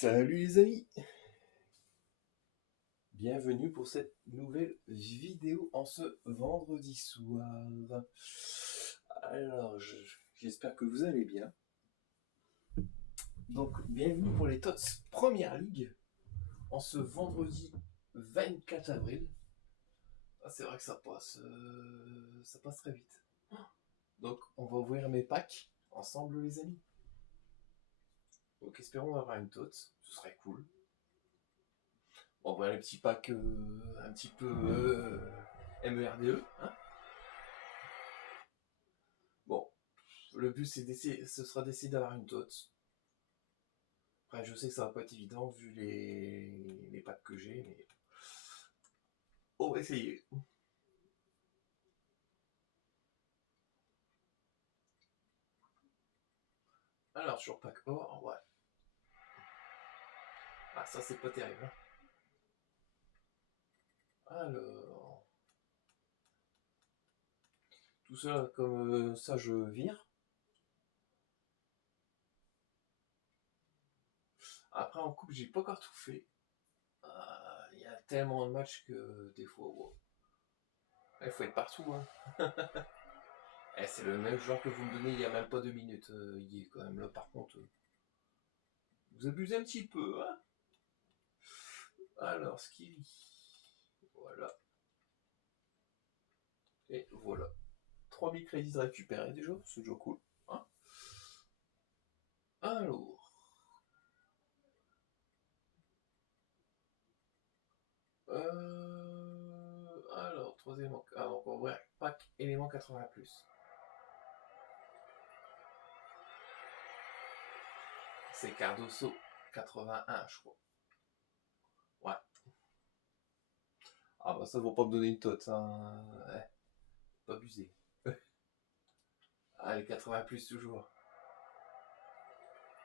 Salut les amis, bienvenue pour cette nouvelle vidéo en ce vendredi soir. Alors, j'espère que vous allez bien. Donc, bienvenue pour les Tots Première Ligue en ce vendredi 24 avril. Ah, c'est vrai que ça passe très vite. Donc, on va ouvrir mes packs ensemble les amis. Donc, espérons avoir une Tots, ce serait cool. On va les petits packs un petit peu MERDE, hein. Bon, le but ce sera d'essayer d'avoir une Tots. Après, je sais que ça va pas être évident vu les packs que j'ai, mais on va essayer. Alors, sur pack or, ouais. Ah, ça c'est pas terrible. Hein. Alors, tout ça comme ça je vire. Après en coupe, j'ai pas encore tout fait. Il y a tellement de matchs que des fois, wow. Il faut être partout. Hein. C'est le même joueur que vous me donnez il y a même pas 2 minutes. Il est quand même là, par contre. Vous abusez un petit peu, hein. Alors, Skilly. Voilà. Et voilà. 3000 crédits récupérés déjà, c'est déjà cool. Hein. Alors. Alors, troisième. Alors, on va ouvrir pack élément 80+. C'est Cardoso 81, je crois. Ouais. Ah bah ça vaut pas me donner une tote, hein. Ouais. Pas abusé. Allez, 80+, toujours.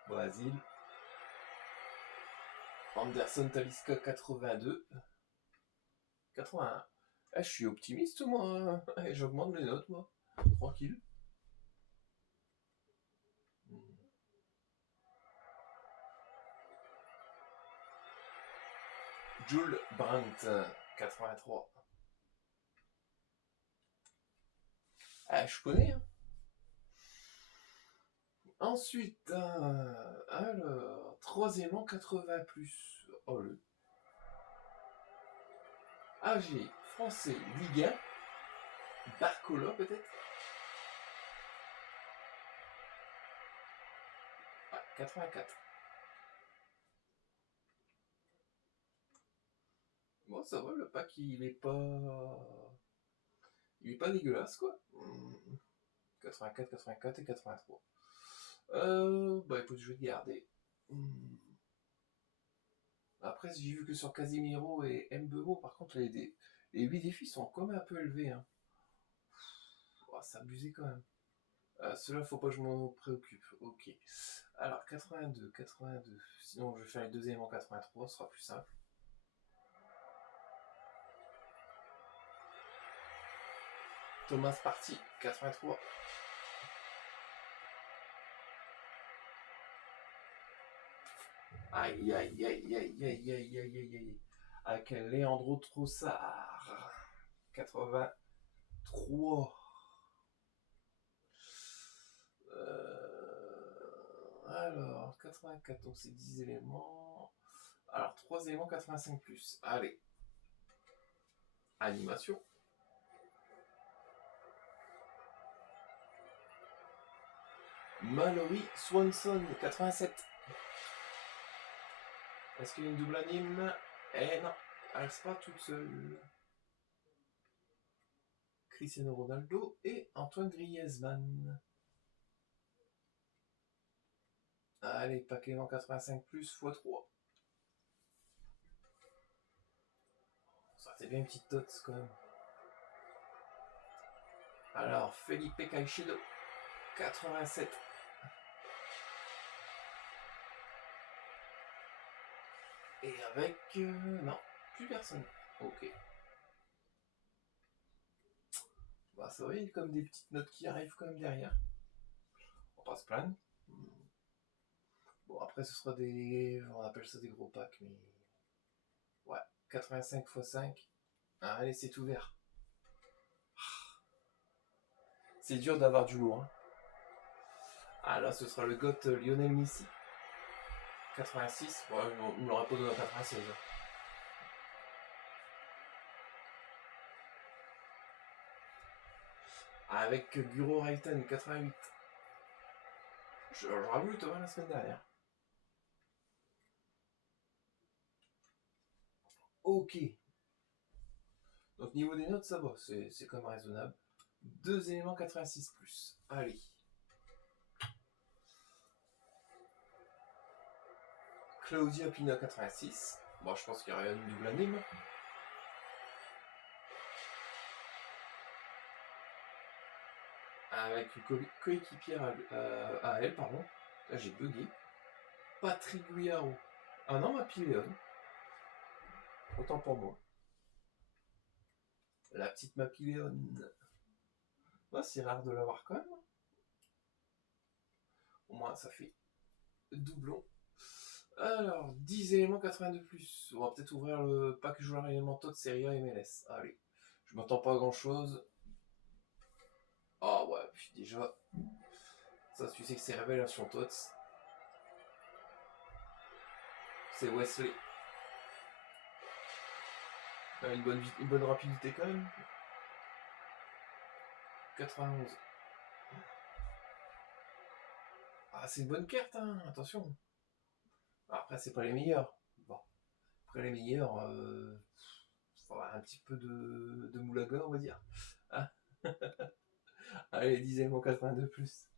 Brésil. Anderson Talisca 82. 81. Je suis optimiste, moi. J'augmente mes notes, moi. Tranquille. Jules Brandt, 83. Je connais, hein. Ensuite, alors, troisièmement, 80+. Oh, le AG français Ligue 1. Barcola, peut-être. 84. Bon, ça va, le pack, il est pas dégueulasse, quoi. 84, 84 et 83. Bah écoute, je vais garder. Après, j'ai vu que sur Casimiro et Mbemo, par contre, les 8 défis sont quand même un peu élevés. Hein. C'est abusé quand même. Cela, faut pas que je m'en préoccupe. Ok. Alors, 82, 82. Sinon, je vais faire les deuxièmes en 83, ce sera plus simple. Thomas Party, 83. Aïe, aïe, aïe, aïe, aïe, aïe, aïe, aïe, aïe. Avec Leandro Trossard, 83. Alors, 84, donc c'est 10 éléments. Alors, 3 éléments, 85+. Allez. Animation. Mallory Swanson, 87. Est-ce qu'il y a une double anime? Non, elle reste pas toute seule. Cristiano Ronaldo et Antoine Griezmann. Allez, paquet en 85+, x3. Ça fait bien une petite tots quand même. Alors, Felipe Caicedo, 87. Et avec... non, plus personne. Ok. Bah ça va, il y a comme des petites notes qui arrivent quand même derrière. On va pas se plaindre. Bon, Bon, après, ce sera des... On appelle ça des gros packs, mais... Ouais, 85 x 5. Ah, allez, c'est ouvert. C'est dur d'avoir du lourd. Hein. Ah, là, ce sera le GOAT Lionel Messi. 86. Ouais, on me l'aurait pas donné à 96. Hein. Avec Guro Reiten, 88. J'aurais voulu te voir la semaine dernière. Ok. Donc niveau des notes, ça va, c'est quand même raisonnable. 2 éléments 86 plus. Allez. Claudia Pina 86. Bon, je pense qu'il y aurait une double anime. Avec une coéquipière à elle, pardon. Là, j'ai bugué. Patrick Guillaro. Ah non, ma Piléon. Autant pour moi. La petite Mapiléon. Oh, c'est rare de l'avoir quand même. Au moins, ça fait doublon. Alors, 10 éléments 82 plus. On va peut-être ouvrir le pack joueur élémentaux de Serie A MLS. Allez. Je m'attends pas à grand chose. Ah ouais, puis déjà. Ça, tu sais que c'est révélation Tots. C'est Wesley. Une bonne rapidité quand même. 91. Ah, c'est une bonne carte, hein, attention. Après, c'est pas les meilleurs. Bon. Après, les meilleurs, faut avoir un petit peu de moulaga, on va dire. Ah. Allez, 10 éléments 82 plus.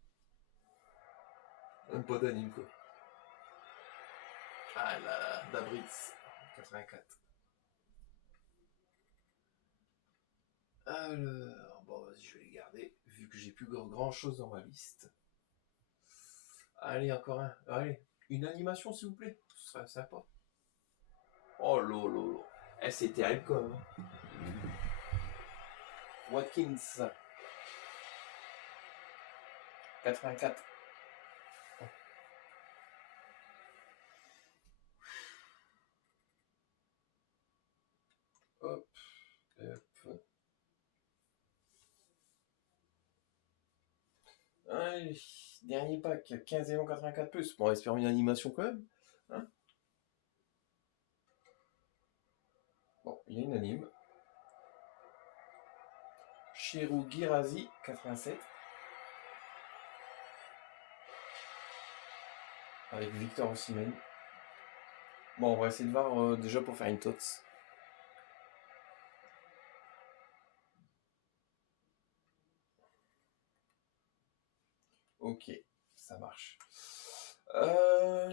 Même pas d'anime, quoi. Ah là là, Dabritz. 84. Alors, bon, vas-y, je vais les garder, vu que j'ai plus grand chose dans ma liste. Allez, encore un. Allez, une animation, s'il vous plaît. Ce serait sympa. Oh lolo. Eh, c'est terrible, quand même. Watkins. 84. Hop. Hop. Allez, dernier pack, 15 éléments 84 plus. Bon, espérons une animation quand même. Hein, bon, il y a une anime. Chirou Guirazi, 87. Avec Victor Osimhen. Bon, on va essayer de voir déjà pour faire une tots. Ok, ça marche.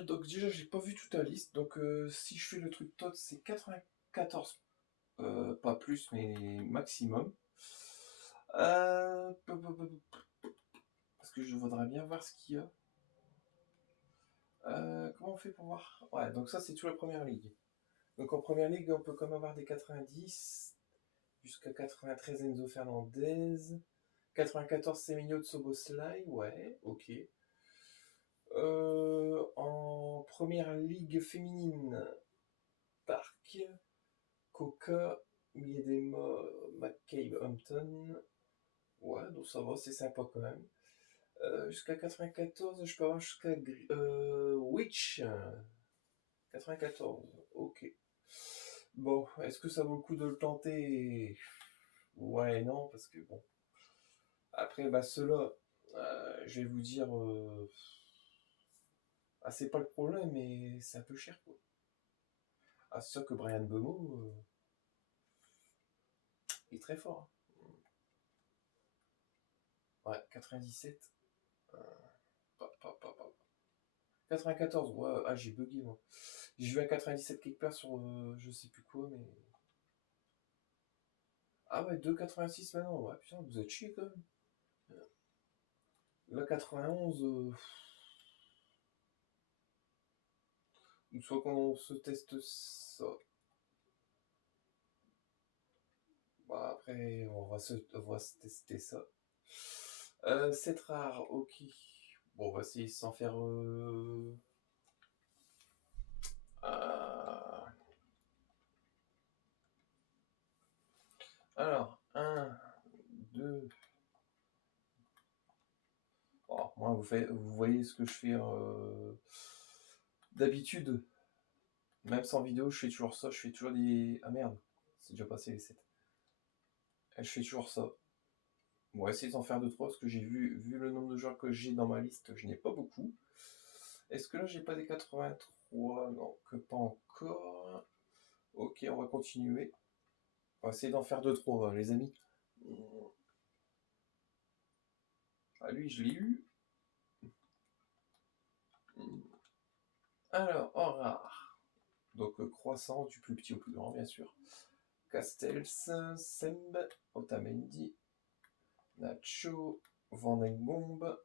Donc déjà, j'ai pas vu toute la liste. Donc si je fais le truc tot, c'est 94. Pas plus, mais maximum. Parce que je voudrais bien voir ce qu'il y a. Comment on fait pour voir? Ouais, donc ça, c'est toute la première ligue. Donc en première ligue, on peut quand même avoir des 90 jusqu'à 93 Enzo Fernandez, 94 Semenyo de Soboslai, ouais, ok. En première ligue féminine, Park, Coca, Miedema, McCabe, Hampton. Ouais, donc ça va, c'est sympa quand même. Jusqu'à 94, je peux avoir jusqu'à Witch. 94, ok. Bon, est-ce que ça vaut le coup de le tenter? Ouais, non, parce que bon. Après, bah, ceux-là, je vais vous dire. Ah, c'est pas le problème, mais c'est un peu cher, quoi. Ah, c'est sûr que Brian Bemo, il est très fort. Hein. Ouais, 97. Euh, 94, ouais, ah, j'ai bugué, moi. J'ai vu un 97 quelque part sur je sais plus quoi, mais. Ah ouais, 2,86 maintenant, ouais, putain, vous êtes chiés quand même. Là, 91, une fois qu'on se teste ça. Bah, après, on va se tester ça. 7 rares, ok. Bon, on va essayer sans faire. vous voyez ce que je fais d'habitude. Même sans vidéo, je fais toujours ça. Je fais toujours des... Ah merde, c'est déjà passé les 7. Je fais toujours ça. Bon, essayer d'en faire 2-3, parce que j'ai vu le nombre de joueurs que j'ai dans ma liste, je n'ai pas beaucoup. Est-ce que là, j'ai pas des 83? Non, que pas encore. Ok, on va continuer. On va essayer d'en faire 2-3, les amis. Ah, lui, je l'ai eu. Alors, en rare. Donc, croissant, du plus petit au plus grand, bien sûr. Castells, Semb, Otamendi, Nacho, Van Engombe,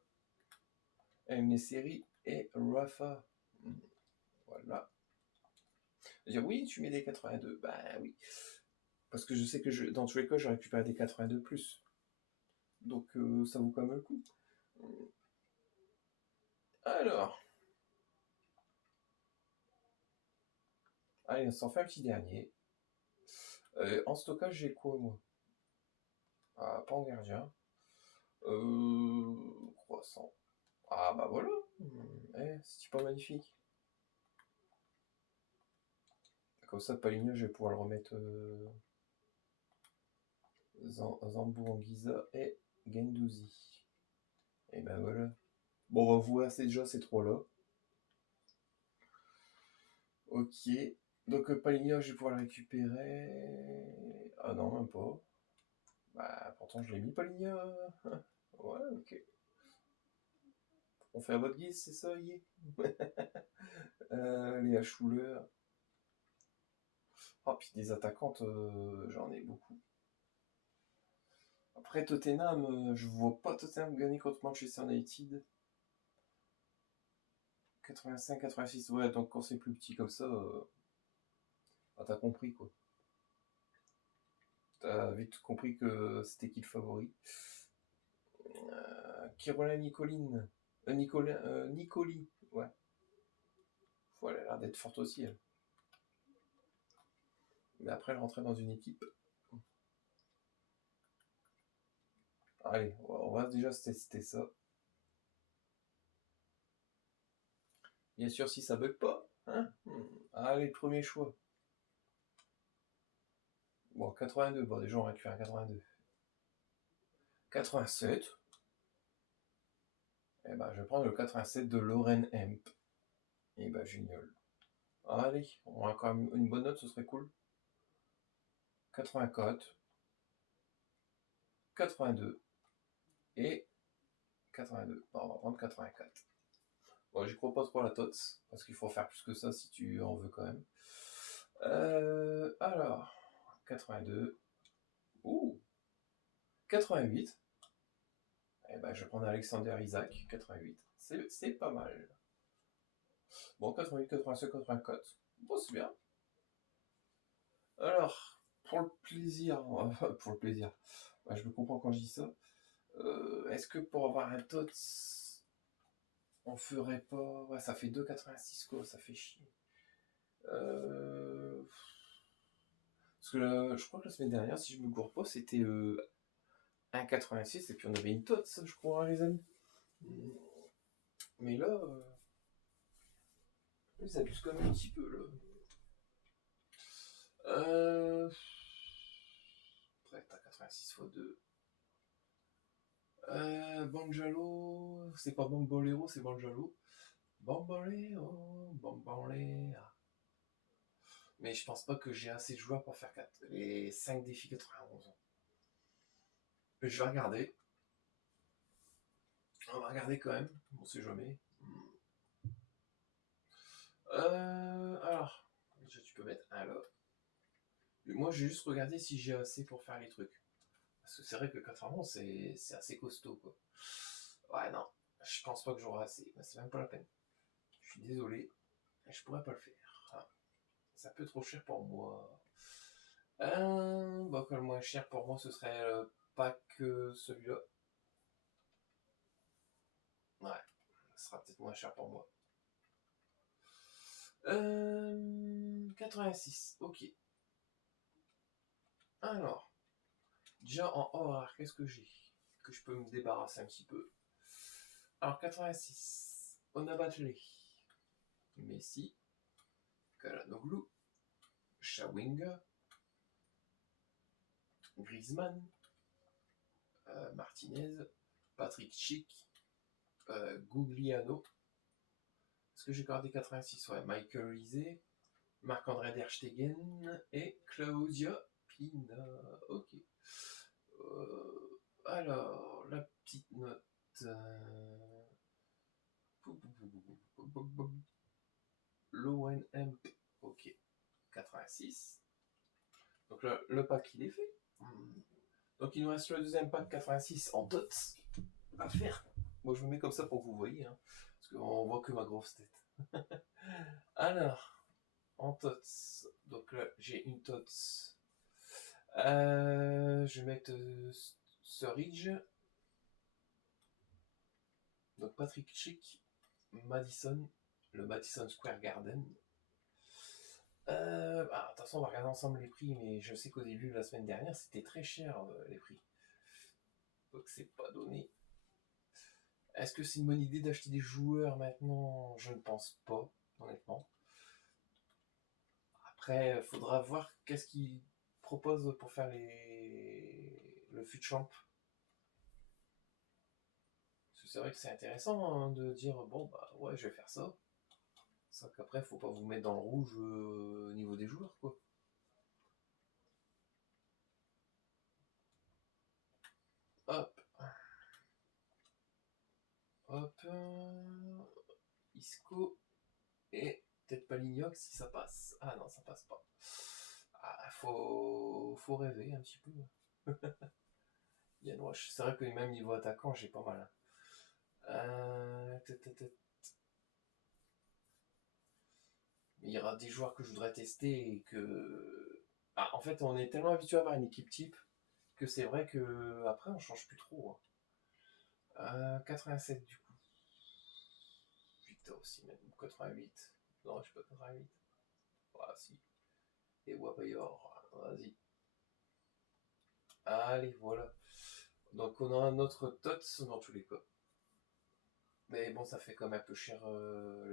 Neseri et Rafa. Voilà. Dire oui, tu mets des 82. Bah oui. Parce que je sais que dans tous les cas, je récupère des 82 plus. Donc ça vaut quand même le coup. Alors. Allez, on s'en fait un petit dernier. En stockage, j'ai quoi, moi? Ah, pas en gardien. Croissant. Ah bah voilà. C'est pas magnifique. Comme ça, Paligna, je vais pouvoir le remettre Zambou Anguissa et Gendouzi. Et ben voilà. Bon, on va voir, c'est déjà ces trois-là. Ok. Donc Paligna, je vais pouvoir le récupérer. Ah non, même pas. Bah pourtant je l'ai mis Paligna. Ouais, ok. On fait à votre guise, c'est ça, y est. Les Schuller. Ah, puis des attaquantes, j'en ai beaucoup. Après Tottenham, je vois pas Tottenham gagner contre Manchester United. 85, 86, ouais, donc quand c'est plus petit comme ça, t'as compris quoi. T'as vite compris que c'était qui le favori. Kirola Nicoline. Nicoli, ouais. Elle a l'air d'être forte aussi, elle. Mais après, elle rentrait dans une équipe. Allez, on va déjà tester ça. Bien sûr, si ça bug pas. Hein. Allez, premier choix. Bon, 82. Bon, déjà, on récupère un 82. 87. Eh ben, je vais prendre le 87 de Lauren Hemp. Et ben, génial. Allez, on a quand même une bonne note, ce serait cool. 84. 82. Et 82. Bon, on va prendre 84. Bon, j'y crois pas trop à la TOTS, parce qu'il faut faire plus que ça si tu en veux quand même. Alors, 82. Ouh, 88. Eh ben, je vais prendre Alexander Isaac, 88. C'est pas mal. Bon, 88, 87, 84. Bon, c'est bien. Alors, pour le plaisir, pour le plaisir, bah, je me comprends quand je dis ça. Est-ce que pour avoir un TOTS, on ferait pas... Ouais, ça fait 2,86 quoi, ça fait chier. Parce que là, je crois que la semaine dernière, si je me gourre pas, c'était 1,86 et puis on avait une TOTS, je crois, hein, les amis. Mais là, ils abusent quand même un petit peu, là. Après, t'as 86 x 2. Banjalo, c'est pas Bambolero, c'est Banjalo. Bamboleo, Bambolea. Mais je pense pas que j'ai assez de joueurs pour faire 4. Les 5 défis 91. Je vais regarder. On va regarder quand même, on sait jamais. Alors, déjà tu peux mettre un là. Moi j'ai juste regardé si j'ai assez pour faire les trucs. Parce que c'est vrai que 91 c'est assez costaud quoi. Ouais non, je pense pas que j'aurai assez. C'est même pas la peine. Je suis désolé, je pourrais pas le faire. C'est un peu trop cher pour moi. Bah, le moins cher pour moi ce serait pas que celui-là. Ouais, ce sera peut-être moins cher pour moi. 86, ok. Alors, déjà en or, qu'est-ce que j'ai? Que je peux me débarrasser un petit peu. Alors 86, on a battu Messi, Calhanoglu, Shawing, Griezmann, Martinez, Patrick Schick, Gugliano. Est-ce que j'ai gardé 86? Ouais, Michael Olise, Marc-André Der Stegen et Claudia Pina. Ok. Alors, la petite note. Lowen Hemp. Ok. 86. Donc le pack il est fait. Donc il nous reste le deuxième pack 86 en tots à faire. Moi je me mets comme ça pour que vous voyez. Hein, parce qu'on voit que ma grosse tête. Alors, en tots. Donc là j'ai une tots. Je vais mettre Surridge. Donc Patrick Schick, Madison, le Madison Square Garden. De toute façon, on va regarder ensemble les prix, mais je sais qu'au début, la semaine dernière, c'était très cher les prix. Donc c'est pas donné. Est-ce que c'est une bonne idée d'acheter des joueurs maintenant? Je ne pense pas, honnêtement. Après, il faudra voir qu'est-ce qu'ils proposent pour faire le fut champ. C'est vrai que c'est intéressant hein, de dire bon bah ouais je vais faire ça. Sauf qu'après faut pas vous mettre dans le rouge au niveau des joueurs quoi. Hop. Hop. Isco. Et peut-être pas Lignoc si ça passe. Ah non ça passe pas. Ah, faut rêver un petit peu. Yann Wash. C'est vrai que même niveau attaquant j'ai pas mal. Il y aura des joueurs que je voudrais tester et que. Ah, en fait, on est tellement habitué à avoir une équipe type que c'est vrai que après on change plus trop. Hein. 87 du coup. Putain aussi même. 88. Non, je suis pas 88. Ah si. Et Wapayor. Vas-y. Allez, voilà. Donc on a un autre TOTS dans tous les cas. Mais bon, ça fait quand même un peu cher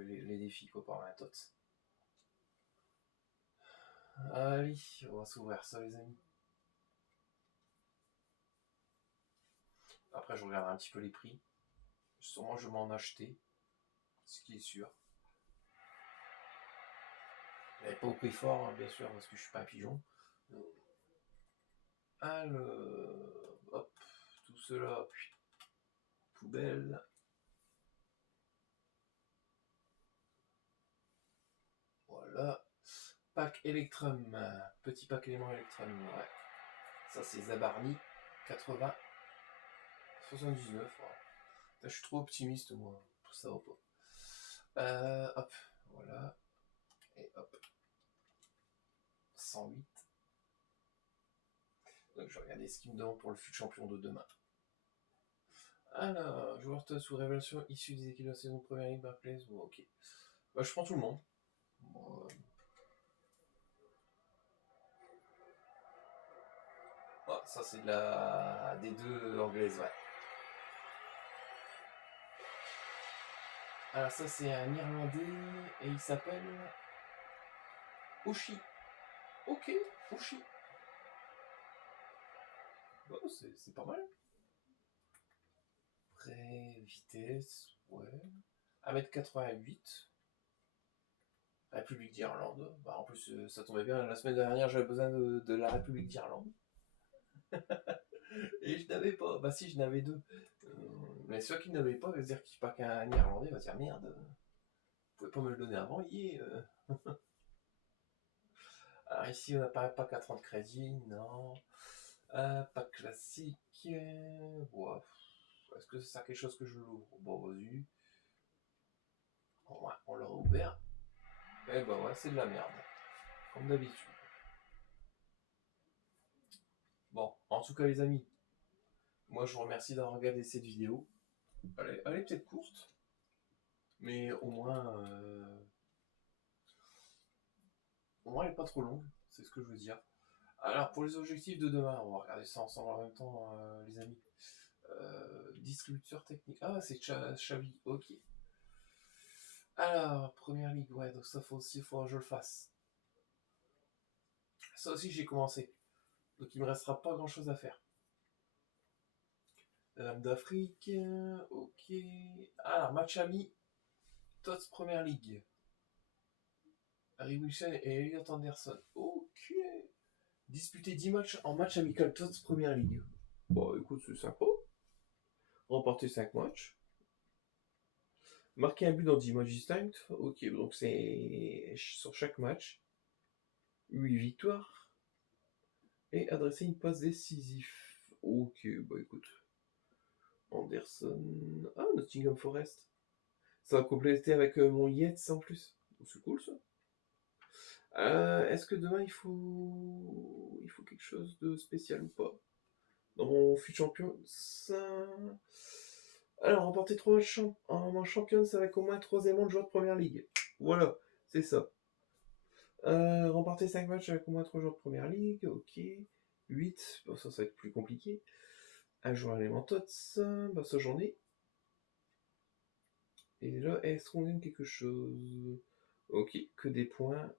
les défis quoi par un TOTS. Allez, on va s'ouvrir ça les amis. Après je regarderai un petit peu les prix. Sûrement je vais m'en acheter. Ce qui est sûr. Mais pas au prix fort, hein, bien sûr, parce que je suis pas un pigeon. Alors, hop, tout cela, puis poubelle. Voilà. Pack Electrum, petit pack élément Electrum, ouais. Ça c'est Zabarni, 80, 79. Ouais. Je suis trop optimiste moi, tout ça va pas. Hop, voilà. Et hop. 108. Donc je vais regarder ce qu'il me demande pour le fut champion de demain. Alors, joueur TOTS ou révélation issu des équipes de la saison première ligue Barclays. Bon, ok. Bah, je prends tout le monde. Bon, ouais, ça c'est de la des deux anglaises, ouais. Alors ça c'est un Irlandais et il s'appelle Oshi. Ok, Oshi. Bon, c'est pas mal. Après, vitesse, ouais. 1m88. République d'Irlande. Bah, en plus, ça tombait bien. La semaine dernière, j'avais besoin de la République d'Irlande. Et je n'avais pas. Bah si, je n'avais deux. Mais ceux qui n'avaient pas, va se dire qu'il pas qu'un Irlandais, va se dire merde. Vous pouvez pas me le donner avant, Alors ici, on n'a pas à 30 crédits, non. Pas classique. Ouais. Est-ce que c'est quelque chose que je l'ouvre? Bon, vas-y. Ouais, on l'a ouvert. Eh ben ouais, c'est de la merde. Comme d'habitude. Bon, en tout cas, les amis, moi je vous remercie d'avoir regardé cette vidéo. Elle est peut-être courte, mais au moins elle est pas trop longue, c'est ce que je veux dire. Alors pour les objectifs de demain, on va regarder ça ensemble en même temps, les amis. distributeur technique. Ah, c'est Xavi, ok. Alors, première ligue, ouais, donc ça faut aussi, il faut que je le fasse. Ça aussi, j'ai commencé. Donc il me restera pas grand chose à faire. La Dame d'Afrique, ok. Alors, match ami, Tots Première Ligue. Harry Wilson et Elliot Anderson. Ok. Disputer 10 matchs en match amical Tots Première Ligue. Bon, écoute, c'est sympa. Remporter 5 matchs. Marquer un but dans 10 matchs distincts. Ok, donc c'est sur chaque match. 8 victoires. Et adresser une passe décisive. Ok, bah écoute. Anderson. Ah, Nottingham Forest. Ça va compléter avec mon Yates en plus. C'est cool ça. Est-ce que demain il faut quelque chose de spécial ou pas? Dans mon fut champion, ça... Alors, remporter 3 matchs en champion, c'est avec au moins 3 de joueur de première ligue. Voilà, c'est ça. Remporter 5 matchs avec au moins 3 joueurs de première ligue, ok. 8, bon, ça va être plus compliqué. Un joueur élément TOTS, bah ça j'en ai. Et là, est-ce qu'on gagne quelque chose? Ok, que des points.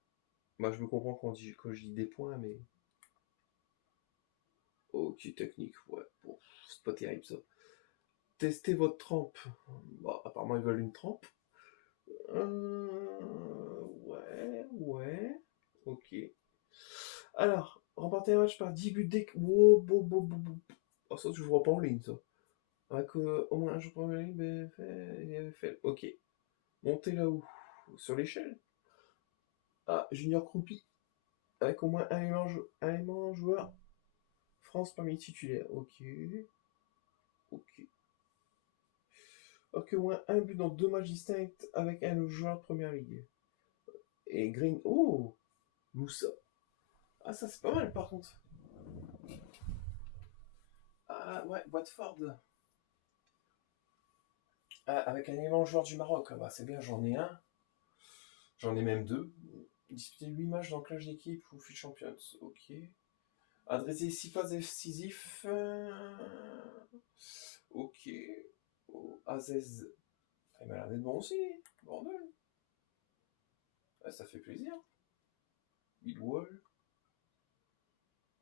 Bah, je me comprends quand je dis des points, mais. Ok, technique, ouais. Bon, c'est pas terrible ça. Tester votre trempe. Bah, apparemment, ils veulent une trempe. Ouais. Ok. Alors, remporter un match par 10 buts d'écart. Wow, oh, ça, je vois pas en ligne, ça. Avec au moins un jour pour la ligne, BFL. Ok. Monter là-haut. Sur l'échelle. Ah, Junior Croupi. Avec au moins un élément joueur. France parmi titulaires. Ok. Ok. Ok, au moins un but dans 2 matchs distincts avec un joueur de première ligue. Et Green. Oh, Moussa. Ah, ça c'est pas mal par contre. Ah ouais, Watford. Ah, avec un élément joueur du Maroc. Ah, bah, c'est bien, j'en ai un. J'en ai même 2. Disputer 8 matchs dans clash d'équipe ou FUT Champions. Ok. Adresser 6 passes décisifs. Ok. Oh, Azez. Il m'a l'air d'être bon aussi. Bordel. Ah, ça fait plaisir. Millwall.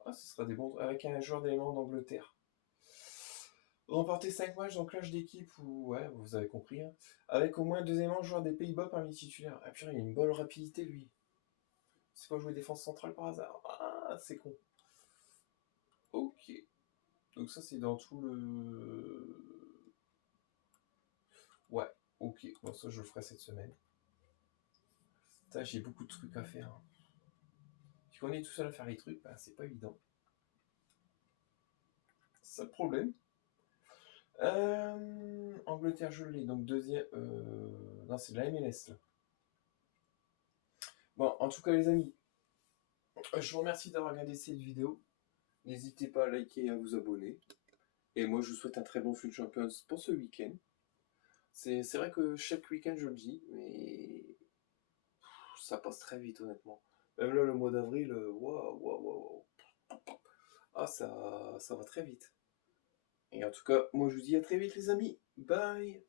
Ah, ce sera des bons. Avec un joueur d'éléments d'Angleterre. Remporter 5 matchs dans clash d'équipe ou. Ouais, vous avez compris. Hein. Avec au moins 2 éléments joueur des Pays-Bas parmi les titulaires. Ah, purée, il a une bonne rapidité lui. C'est pas jouer défense centrale par hasard. Ah, c'est con. Ok. Donc ça, c'est dans tout le. Ouais, ok. Bon, ça, je le ferai cette semaine. Putain, j'ai beaucoup de trucs à faire. Hein. Si on est tout seul à faire les trucs, bah, c'est pas évident. C'est ça le problème. Angleterre, je l'ai. Donc deuxième. Non, c'est de la MLS là. Bon, en tout cas, les amis, je vous remercie d'avoir regardé cette vidéo. N'hésitez pas à liker et à vous abonner. Et moi, je vous souhaite un très bon FUT Champions pour ce week-end. C'est vrai que chaque week-end, je le dis, mais ça passe très vite, honnêtement. Même là, le mois d'avril, waouh. Ah, ça va très vite. Et en tout cas, moi, je vous dis à très vite, les amis. Bye.